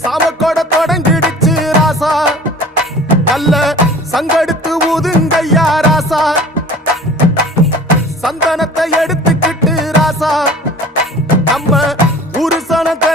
சாமக்கோட தொடங்கிடுச்சு ராசா, நல்ல சங்கெடுத்து ஊதுங்கய்யா ராசா, சந்தனத்தை எடுத்துக்கிட்டு ராசா நம்ம ஊரு சனத்தை